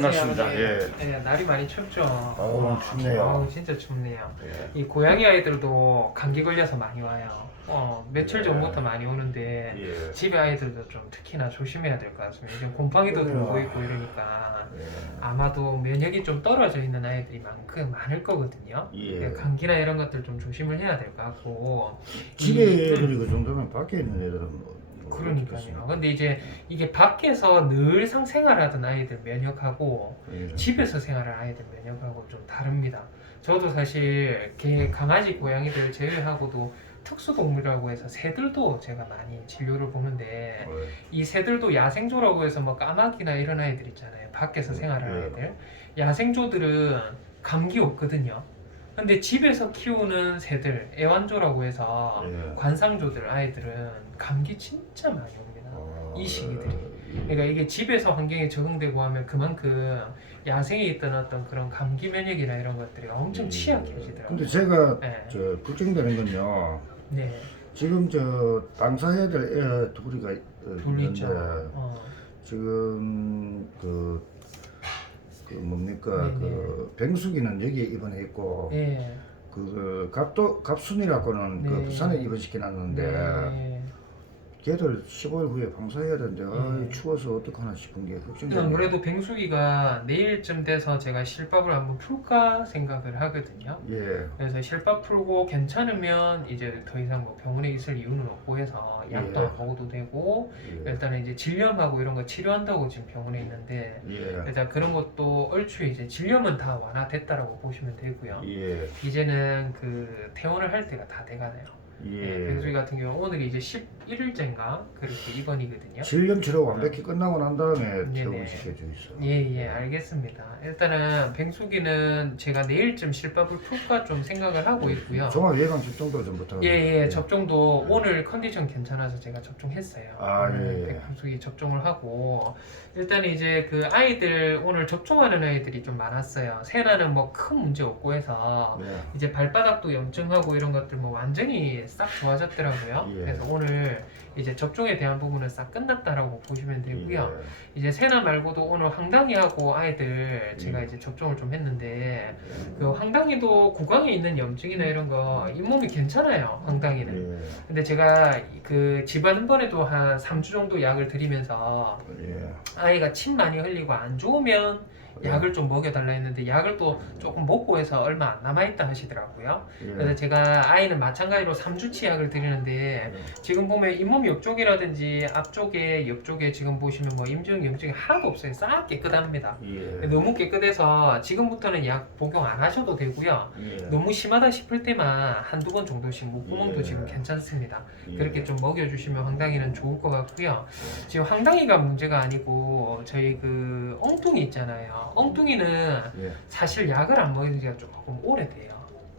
반갑습니다. 예. 네, 날이 많이 춥죠. 오늘 춥네요. 진짜 춥네요. 예. 이 고양이 아이들도 감기 걸려서 많이 와요. 며칠 예. 전부터 많이 오는데 예. 집에 아이들도 좀 특히나 조심해야 될 것 같습니다. 지금 곰팡이도 그래요. 돌고 있고 이러니까 예. 아마도 면역이 좀 떨어져 있는 아이들이 많을 거거든요. 예. 감기나 이런 것들 좀 조심을 해야 될 것 같고. 집에 이- 애들이 그 정도면 밖에 있는 애들은 뭐 그러니까요. 근데 이제 이게 밖에서 늘상 생활하던 아이들 면역하고 예. 집에서 생활하는 아이들 면역하고 좀 다릅니다. 저도 사실 강아지, 고양이들 제외하고도 특수동물이라고 해서 새들도 제가 많이 진료를 보는데 이 새들도 야생조라고 해서 뭐 까마귀나 이런 아이들 있잖아요. 밖에서 생활하는 예. 아이들. 야생조들은 감기 없거든요. 근데 집에서 키우는 새들, 애완조라고 해서 예. 관상조들 아이들은 감기 진짜 많이 옵니다. 이 시기들이. 그러니까 이게 집에서 환경에 적응되고 하면 그만큼 야생에 있던 어떤 그런 감기 면역이나 이런 것들이 엄청 취약해지더라고요. 근데 제가 네. 걱정되는 건요. 네, 지금 당사해야 될 애 둘이가 둘 있죠. 있는데 지금 뭡니까 네네. 그 뱅숙이는 여기에 입원했고 예, 갑순이라고는 그 네. 부산에 입원시켜놨는데 네. 걔들 15일 후에 방사해야 되는데 네. 추워서 어떡하나 싶은 게 걱정이에요. 그래도 뱅숙이가 내일쯤 돼서 제가 실밥을 한번 풀까 생각을 하거든요. 예. 그래서 실밥 풀고 괜찮으면 이제 더 이상 뭐 병원에 있을 이유는 없고 해서 약도 예. 안 먹어도 되고 예. 일단은 이제 질염하고 이런 거 치료한다고 지금 병원에 있는데 예. 일단 그런 것도 얼추 이제 질염은 다 완화됐다라고 보시면 되고요. 예. 이제는 그 퇴원을 할 때가 다 돼가네요. 예. 뱅숙이 같은 경우 오늘이 이제 11일째인가 그렇게 입원이거든요. 질염 치료 완벽히 끝나고 난 다음에 네네. 퇴원시켜 주있어. 예, 알겠습니다. 일단은 뱅숙이는 제가 내일쯤 실밥을 풀까 좀 생각을 하고 있고요. 종합 예방 접종도 좀 부탁드립니다. 예, 접종도 오늘 컨디션 괜찮아서 제가 접종했어요. 아, 오늘 예. 뱅숙이 접종을 하고 일단 이제 그 아이들 오늘 접종하는 아이들이 좀 많았어요. 세나는 뭐 큰 문제 없고 해서 네. 이제 발바닥도 염증하고 이런 것들 뭐 완전히 싹 좋아졌더라고요. 예. 그래서 오늘 이제 접종에 대한 부분은 싹 끝났다라고 보시면 되고요. 예. 이제 세나 말고도 오늘 황당이하고 아이들 제가 예. 이제 접종을 좀 했는데 그 황당이도 구강에 있는 염증이나 이런 거 잇몸이 괜찮아요. 황당이는. 예. 근데 제가 그 지난번에도 한 3주 정도 약을 드리면서 예. 아이가 침 많이 흘리고 안 좋으면 약을 좀 먹여달라 했는데 약을 또 조금 먹고 해서 얼마 안 남아있다 하시더라고요. 예. 그래서 제가 아이는 마찬가지로 3주치 약을 드리는데 지금 보면 잇몸 옆쪽이라든지 앞쪽에 옆쪽에 지금 보시면 뭐 임종 염증이 하나도 없어요. 싹 깨끗합니다. 예. 너무 깨끗해서 지금부터는 약 복용 안 하셔도 되고요. 예. 너무 심하다 싶을 때만 한두 번 정도씩 목구멍도 예. 지금 괜찮습니다. 예. 그렇게 좀 먹여주시면 황당이는 좋을 것 같고요. 지금 황당이가 문제가 아니고 저희 그 엉뚱이 있잖아요. 엉뚱이는 예. 사실 약을 안 먹은 지가 조금 오래돼요.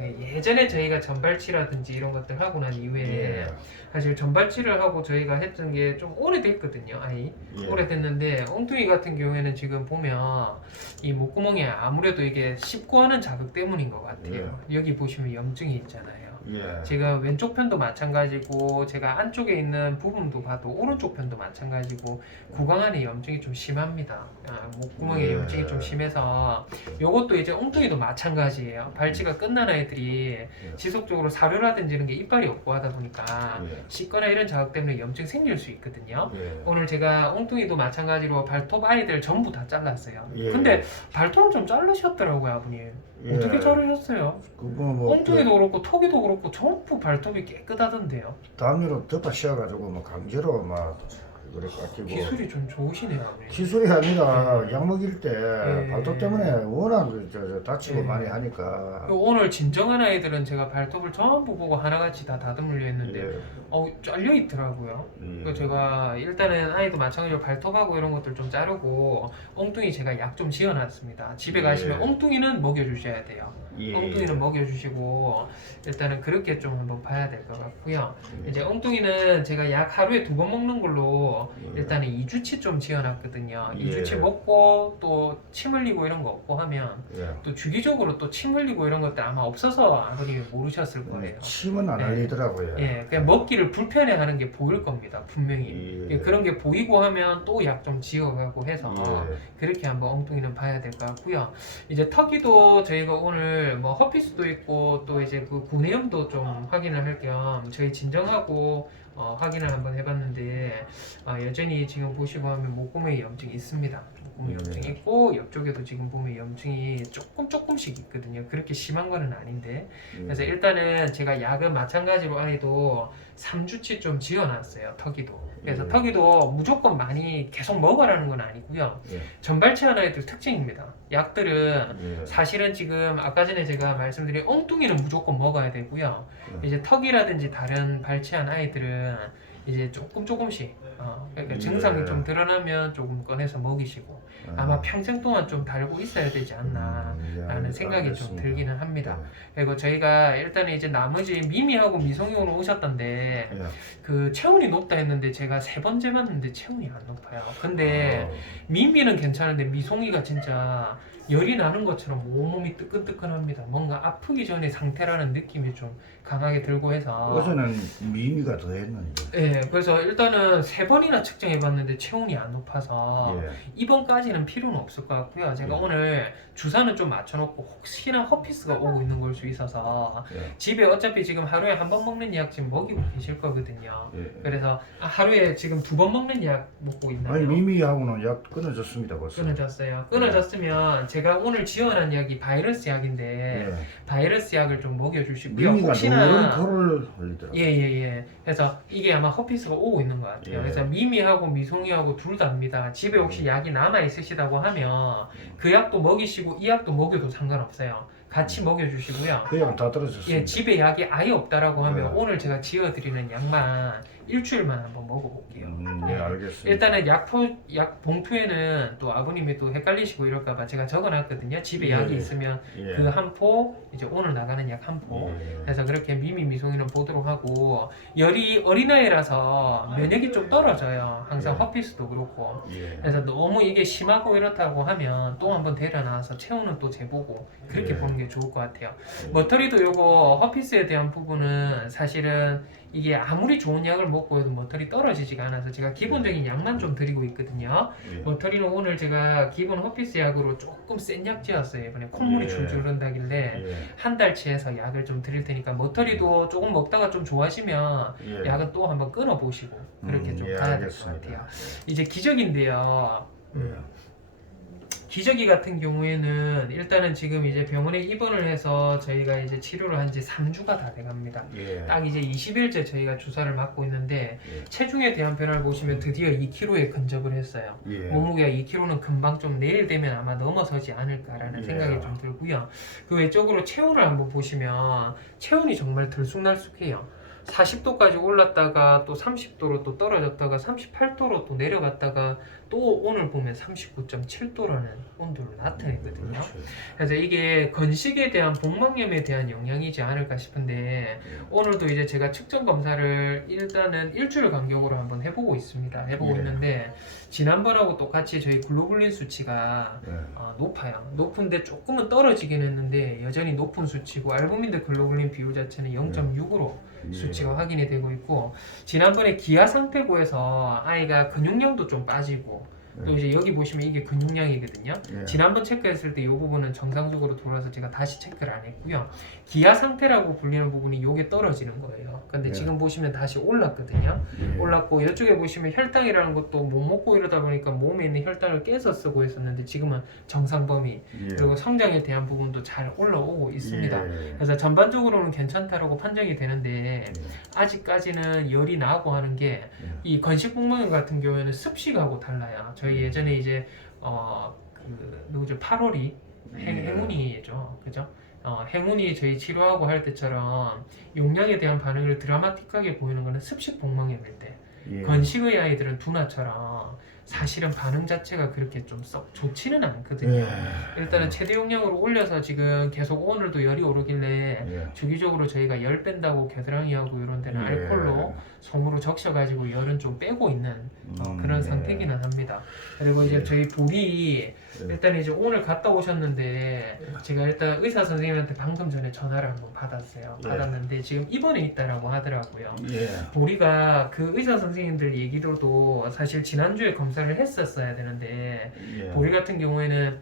예전에 저희가 전발치라든지 이런 것들 하고 난 이후에 예. 사실 전발치를 하고 저희가 했던 게 좀 오래됐거든요. 아이 예. 오래됐는데 엉뚱이 같은 경우에는 지금 보면 이 목구멍에 아무래도 이게 씹고 하는 자극 때문인 것 같아요. 여기 보시면 염증이 있잖아요. 예. 제가 왼쪽 편도 마찬가지고 제가 안쪽에 있는 부분도 봐도 오른쪽 편도 마찬가지고 구강 안에 염증이 좀 심합니다. 목구멍에 예. 염증이 좀 심해서 요것도 이제 엉뚱이도 마찬가지예요. 발치가 끝난 아이들이 지속적으로 사료라든지 이런 게 이빨이 없고 하다 보니까 예. 씻거나 이런 자극 때문에 염증 생길 수 있거든요. 예. 오늘 제가 엉뚱이도 마찬가지로 발톱 아이들 전부 다 잘랐어요. 예. 근데 발톱을 좀 자르셨더라고요, 아버님. 예. 어떻게 자르셨어요? 그거 뭐 엉뚱이도 그렇고 턱이도 그렇고 전부 발톱이 깨끗하던데요. 담요로 덮어 씌워가지고 뭐 강제로 막 그래 깎이고 기술이 좀 좋으시네요, 아버님. 기술이 아니라 약 먹일 때 예. 발톱 때문에 워낙 다치고 예. 많이 하니까 오늘 진정한 아이들은 제가 발톱을 전부 보고 하나같이 다 다듬으려 했는데 예. 잘려 있더라고요. 예. 그래서 제가 일단은 아이도 마찬가지로 발톱하고 이런 것들 좀 자르고 엉뚱이 제가 약 좀 지어놨습니다. 집에 예. 가시면 엉뚱이는 먹여주셔야 돼요. 예. 엉뚱이는 먹여주시고 일단은 그렇게 좀 한번 봐야 될 것 같고요. 이제 엉뚱이는 제가 약 하루에 2번 먹는 걸로 일단은 2주치 좀 지어놨거든요. 예. 2주치 먹고 또 침 흘리고 이런 거 없고 하면 예. 또 주기적으로 또 침 흘리고 이런 것들 아마 없어서 아버님이 모르셨을 거예요. 침은 안 예. 흘리더라고요. 예, 그냥 먹기를 불편해하는 게 보일 겁니다, 분명히. 예. 그런 게 보이고 하면 또 약 좀 지어가고 해서 예. 그렇게 한번 엉뚱이는 봐야 될 것 같고요. 이제 턱이도 저희가 오늘 뭐 허피스도 있고 또 이제 그 구내염도 좀 확인을 할 겸 저희 진정하고 확인을 한번 해봤는데 여전히 지금 보시고 하면 목구멍에 염증이 있습니다. 목구멍에 염증이 있고 옆쪽에도 지금 보면 염증이 조금씩 있거든요. 그렇게 심한 거는 아닌데 그래서 일단은 제가 약은 마찬가지로 아이도 3주치 좀 지어놨어요. 턱이도. 그래서 턱이도 무조건 많이 계속 먹으라는 건 아니고요. 전발치한 아이들 특징입니다. 약들은 사실은 지금 아까 전에 제가 말씀드린 엉뚱이는 무조건 먹어야 되고요. 이제 턱이라든지 다른 발치한 아이들은 이제 조금씩 그러니까 증상이 좀 드러나면 조금 꺼내서 먹이시고 아마 평생 동안 좀 달고 있어야 되지 않나 라는 생각이 좀 들기는 합니다. 그리고 저희가 일단은 이제 나머지 미미하고 미송이 오늘 오셨던데 그 체온이 높다 했는데 제가 3번 재봤는데 체온이 안 높아요. 근데 미미는 괜찮은데 미송이가 진짜 열이 나는 것처럼 온몸이 뜨끈뜨끈합니다. 뭔가 아프기 전에 상태라는 느낌이 좀 강하게 들고 해서 어제는 미미가 더 했는데. 예, 그래서 일단은 3번이나 측정해봤는데 체온이 안 높아서 이번까지는 필요는 없을 것 같고요. 제가 오늘 주사는 좀 맞춰놓고 혹시나 허피스가 오고 있는 걸 수 있어서 집에 어차피 지금 하루에 1번 먹는 약 지금 먹이고 계실 거거든요. 그래서 하루에 지금 2번 먹는 약 먹고 있나요? 아니 미미하고는 약 끊어졌습니다 벌써. 끊어졌어요. 끊어졌으면 제가 오늘 지어낸 약이 바이러스 약인데 바이러스 약을 좀 먹여주시고요. 미미가 혹시나 노른 코를 흘리더라고요. 예. 그래서 이게 아마 허피스가 오고 있는 것 같아요. 그래서 미미하고 미송이하고 둘 다입니다. 집에 혹시 약이 남아 있으시다고 하면 그 약도 먹이시고 이 약도 먹여도 상관없어요. 같이 먹여주시고요. 그냥 다 떨어졌습니다. 예, 집에 약이 아예 없다라고 하면 오늘 제가 지어드리는 약만 일주일만 한번 먹어볼게요. 알겠습니다. 일단은 약 봉투에는 또 아버님이 또 헷갈리시고 이럴까봐 제가 적어놨거든요. 집에 약이 있으면 그 한 포, 이제 오늘 나가는 약 한 포. 그래서 그렇게 미미 미송이는 보도록 하고 열이 어린아이라서 면역이 좀 떨어져요. 항상 허피스도 그렇고. 그래서 너무 이게 심하고 이렇다고 하면 또 한번 데려나와서 체온은 또 재보고 그렇게 보는 게 좋을 것 같아요. 머터리도 요거 허피스에 대한 부분은 사실은 이게 아무리 좋은 약을 먹고 해도 머터리 떨어지지가 않아서 제가 기본적인 약만 좀 드리고 있거든요. 머터리는 오늘 제가 기본 허피스 약으로 조금 센 약 지었어요. 이번에 콧물이 줄줄 흐른다길래 한 달치에서 약을 좀 드릴 테니까 머터리도 조금 먹다가 좀 좋아지면 약은 또 한번 끊어보시고 그렇게 좀 가야 될 것 같아요. 이제 기저귀인데요. 기저귀 같은 경우에는 일단은 지금 이제 병원에 입원을 해서 저희가 이제 치료를 한 지 3주가 다 돼갑니다. 딱 이제 20일째 저희가 주사를 맞고 있는데 체중에 대한 변화를 보시면 드디어 2kg에 근접을 했어요. 몸무게가 2kg는 금방 좀 내일 되면 아마 넘어서지 않을까라는 생각이 좀 들고요. 그 외적으로 체온을 한번 보시면 체온이 정말 들쑥날쑥해요. 40도까지 올랐다가 또 30도로 또 떨어졌다가 38도로 또 내려갔다가 또 오늘 보면 39.7도라는 온도를 나타냈거든요. 그래서 이게 건식에 대한 복막염에 대한 영향이지 않을까 싶은데 오늘도 이제 제가 측정 검사를 일단은 일주일 간격으로 한번 해보고 있습니다. 해보고 있는데 지난번하고 똑같이 저희 글로불린 수치가 높아요. 높은데 조금은 떨어지긴 했는데 여전히 높은 수치고 알부민 대 글로불린 비율 자체는 0.6으로 수치가 확인이 되고 있고 지난번에 기아 상태고에서 아이가 근육량도 좀 빠지고 또 이제 여기 보시면 이게 근육량이거든요. 지난번 체크했을 때 이 부분은 정상적으로 돌아서 제가 다시 체크를 안 했고요. 기아 상태라고 불리는 부분이 요게 떨어지는 거예요. 근데 지금 보시면 다시 올랐거든요. 올랐고 이쪽에 보시면 혈당이라는 것도 못 먹고 이러다 보니까 몸에 있는 혈당을 깨서 쓰고 있었는데 지금은 정상 범위 그리고 성장에 대한 부분도 잘 올라오고 있습니다. 그래서 전반적으로는 괜찮다라고 판정이 되는데 아직까지는 열이 나고 하는 게 이 건식 복막염 같은 경우에는 습식하고 달라요. 저희 예전에 이제 누구죠? 8월이 행운이죠, 그죠? 행운이 저희 치료하고 할 때처럼 용량에 대한 반응을 드라마틱하게 보이는 거는 습식 복막염일 때 건식의 아이들은 두나처럼 사실은 반응 자체가 그렇게 좀 썩 좋지는 않거든요. 일단은 최대 용량으로 올려서 지금 계속 오늘도 열이 오르길래 주기적으로 저희가 열 뺀다고 겨드랑이하고 이런 데는 알콜로 솜으로 적셔가지고 열은 좀 빼고 있는 그런 상태기는 합니다. 그리고 이제 저희 볼이 일단 이제 오늘 갔다 오셨는데 제가 일단 의사 선생님한테 방금 전에 전화를 한번 받았어요. 받았는데 지금 입원해 있다라고 하더라고요. 보리가 그 의사 선생님들 얘기로도 사실 지난주에 검사를 했었어야 되는데 보리 같은 경우에는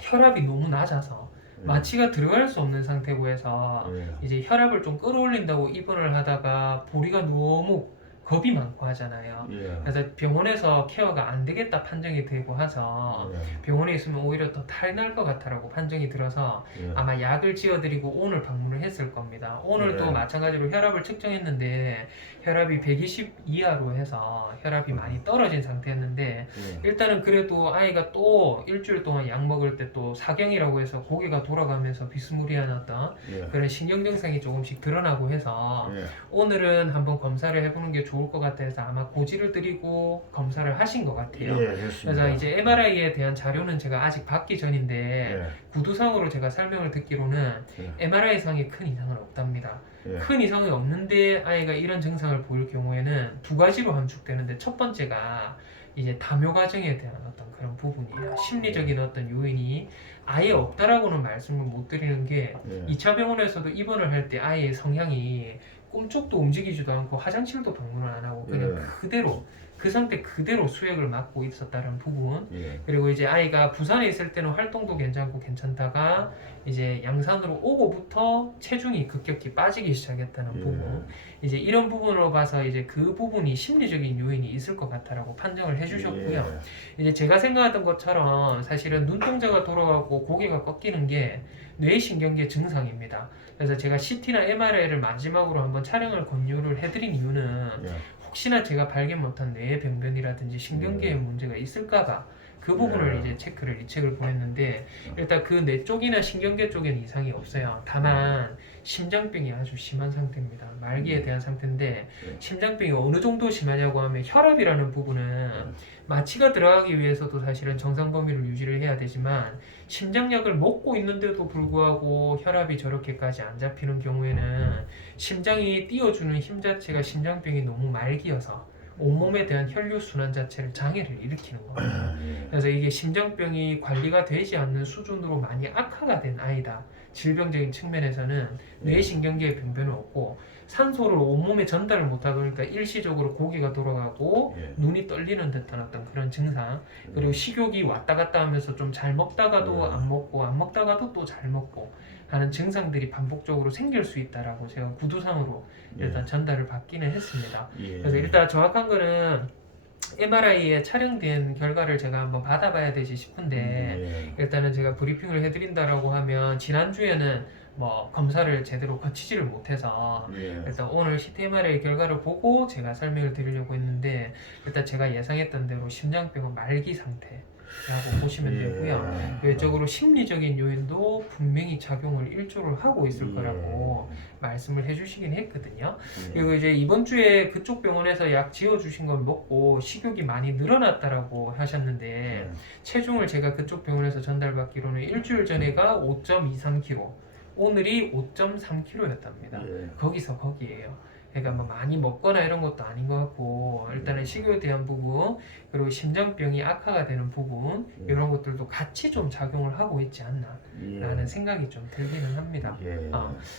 혈압이 너무 낮아서 마취가 들어갈 수 없는 상태고 해서 이제 혈압을 좀 끌어올린다고 입원을 하다가 보리가 너무 겁이 많고 하잖아요. 그래서 병원에서 케어가 안 되겠다 판정이 되고 해서 병원에 있으면 오히려 더 탈 날 것 같다라고 판정이 들어서 아마 약을 지어드리고 오늘 방문을 했을 겁니다. 오늘도 마찬가지로 혈압을 측정했는데 혈압이 120 이하로 해서 혈압이 많이 떨어진 상태였는데 일단은 그래도 아이가 또 일주일 동안 약 먹을 때 또 사경이라고 해서 고개가 돌아가면서 비스무리한 어떤 그런 신경 증상이 조금씩 드러나고 해서 오늘은 한번 검사를 해보는 게 좋을 것 같아서 아마 고지를 드리고 검사를 하신 것 같아요. 그래서 이제 MRI에 대한 자료는 제가 아직 받기 전인데 구두상으로 제가 설명을 듣기로는 MRI 상에 큰 이상은 없답니다. 큰 이상이 없는데 아이가 이런 증상을 보일 경우에는 두 가지로 함축되는데 첫 번째가 이제 다묘 과정에 대한 어떤 그런 부분이에요. 심리적인 어떤 요인이 아예 없다라고는 말씀을 못 드리는 게 2차 병원에서도 입원을 할 때 아이의 성향이 꿈쩍도 움직이지도 않고 화장실도 방문을 안 하고 그냥 그대로 그 상태 그대로 수액을 맞고 있었다는 부분. 그리고 이제 아이가 부산에 있을 때는 활동도 괜찮고 괜찮다가 이제 양산으로 오고부터 체중이 급격히 빠지기 시작했다는 부분. 이제 이런 부분으로 봐서 이제 그 부분이 심리적인 요인이 있을 것 같다라고 판정을 해주셨고요. 이제 제가 생각하던 것처럼 사실은 눈동자가 돌아가고 고개가 꺾이는 게 뇌신경계 증상입니다. 그래서 제가 CT나 MRI를 마지막으로 한번 촬영을 권유를 해드린 이유는 혹시나 제가 발견 못한 뇌의 병변이라든지 신경계에 문제가 있을까봐 그 부분을 이제 체크를 이책을 보냈는데 일단 그 뇌 쪽이나 신경계 쪽에는 이상이 없어요. 다만 심장병이 아주 심한 상태입니다. 말기에 대한 상태인데 심장병이 어느 정도 심하냐고 하면 혈압이라는 부분은 마취가 들어가기 위해서도 사실은 정상 범위를 유지를 해야 되지만 심장약을 먹고 있는데도 불구하고 혈압이 저렇게까지 안 잡히는 경우에는 심장이 띄워주는 힘 자체가 심장병이 너무 말기여서 온몸에 대한 혈류 순환 자체를 장애를 일으키는 겁니다. 그래서 이게 심장병이 관리가 되지 않는 수준으로 많이 악화가 된 아이다. 질병적인 측면에서는 뇌신경계의 병변은 없고 산소를 온몸에 전달을 못하다 보니까 일시적으로 고개가 돌아가고 눈이 떨리는 듯한 어떤 그런 증상, 그리고 식욕이 왔다 갔다 하면서 좀 잘 먹다가도 안 먹고 안 먹다가도 또 잘 먹고 하는 증상들이 반복적으로 생길 수 있다라고 제가 구두상으로 일단 전달을 받기는 했습니다. 그래서 일단 정확한 거는 MRI에 촬영된 결과를 제가 한번 받아봐야 되지 싶은데 일단은 제가 브리핑을 해드린다라고 하면 지난주에는 뭐 검사를 제대로 거치지를 못해서 일단 오늘 CT MRI 결과를 보고 제가 설명을 드리려고 했는데 일단 제가 예상했던 대로 심장병은 말기 상태 라고 보시면 되고요. 외적으로 심리적인 요인도 분명히 작용을 일조를 하고 있을 거라고 말씀을 해주시긴 했거든요. 그리고 이제 이번 주에 그쪽 병원에서 약 지어주신 걸 먹고 식욕이 많이 늘어났다라고 하셨는데 체중을 제가 그쪽 병원에서 전달받기로는 일주일 전에가 5.23kg, 오늘이 5.3kg였답니다. 거기서 거기에요. 그러니까 뭐 많이 먹거나 이런 것도 아닌 것 같고 일단은 식욕에 대한 부분 그리고 심장병이 악화가 되는 부분 이런 것들도 같이 좀 작용을 하고 있지 않나 라는 생각이 좀 들기는 합니다.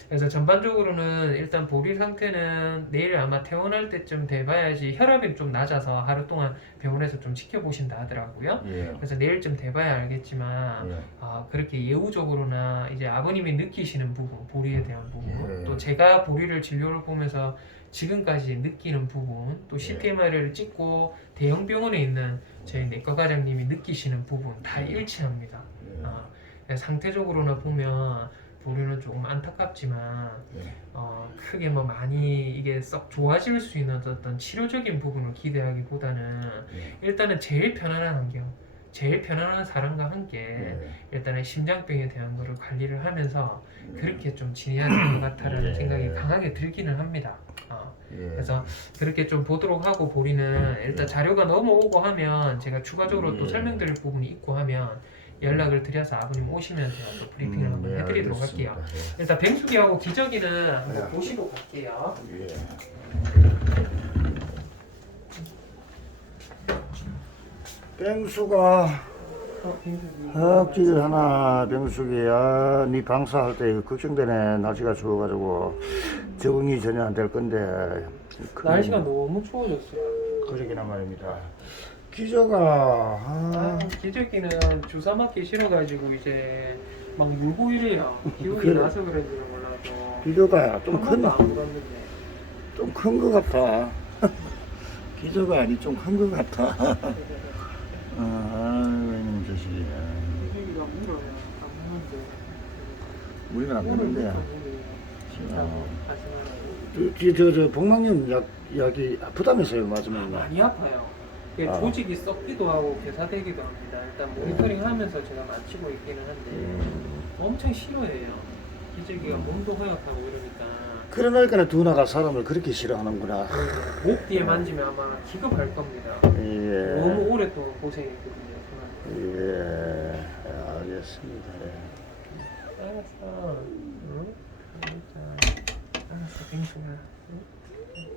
그래서 전반적으로는 일단 보리 상태는 내일 아마 퇴원할 때쯤 돼봐야지 혈압이 좀 낮아서 하루 동안 병원에서 좀 지켜보신다 하더라고요. 그래서 내일쯤 돼봐야 알겠지만 그렇게 예우적으로나 이제 아버님이 느끼시는 부분 보리에 대한 부분 또 제가 보리를 진료를 보면서 지금까지 느끼는 부분 또 CTMR을 찍고 대형 병원에 있는 저희 내과 과장님이 느끼시는 부분 다 일치합니다. 상태적으로나 보면 보리는 조금 안타깝지만 크게 뭐 많이 이게 썩 좋아질 수 있는 어떤 치료적인 부분을 기대하기보다는 일단은 제일 편안한 환경 제일 편안한 사람과 함께 예. 일단은 심장병에 대한 거를 관리를 하면서 그렇게 좀 지내야 될 것 같다라는 예. 생각이 강하게 들기는 합니다. 예. 그래서 그렇게 좀 보도록 하고 보리는 일단 자료가 넘어오고 하면 제가 추가적으로 또 예. 설명드릴 부분이 있고 하면 연락을 드려서 아버님 오시면 제가 또 브리핑을 한번 네, 해드리도록 알겠습니다. 할게요. 일단 뱅수기하고 기저귀는 한번 네. 보시고 갈게요. 예. 뱅수가 흙질 하나 병수기야 네 방사할 때 이거 걱정되네. 날씨가 추워가지고 적응이 전혀 안 될 건데 날씨가 너무 추워졌어요. 그러기나 말입니다. 기저가 기저귀는 주사 맞기 싫어가지고 이제 막 물고 이래요. 기운이 그래. 나서 그런지는 몰라도 기저가 한 좀 번도 안 물었는데. 좀 큰 것 같아. 기저가 아니 좀 큰 것 같아. 아이고 이놈 자식이. 기저귀가 물어요. 안 무는데. 물면 안 되는데. 진짜로 하시면 저 복막염 약이 아프다면서요 맞으면. 많이 아파요. 이게 조직이 썩기도 하고 괴사되기도 합니다. 일단 모니터링 하면서 제가 마치고 있기는 한데 엄청 싫어해요. 기저귀가 몸도 허약하고 이러니까 그러니까 두나가 사람을 그렇게 싫어하는구나. 목 뒤에 만지면 아마 기겁할 겁니다. 예. 너무 오랫동안 고생했거든요. 예. 알겠습니다. 예. 알았어. 응? 알았어. 알았어. 빙수야. 응?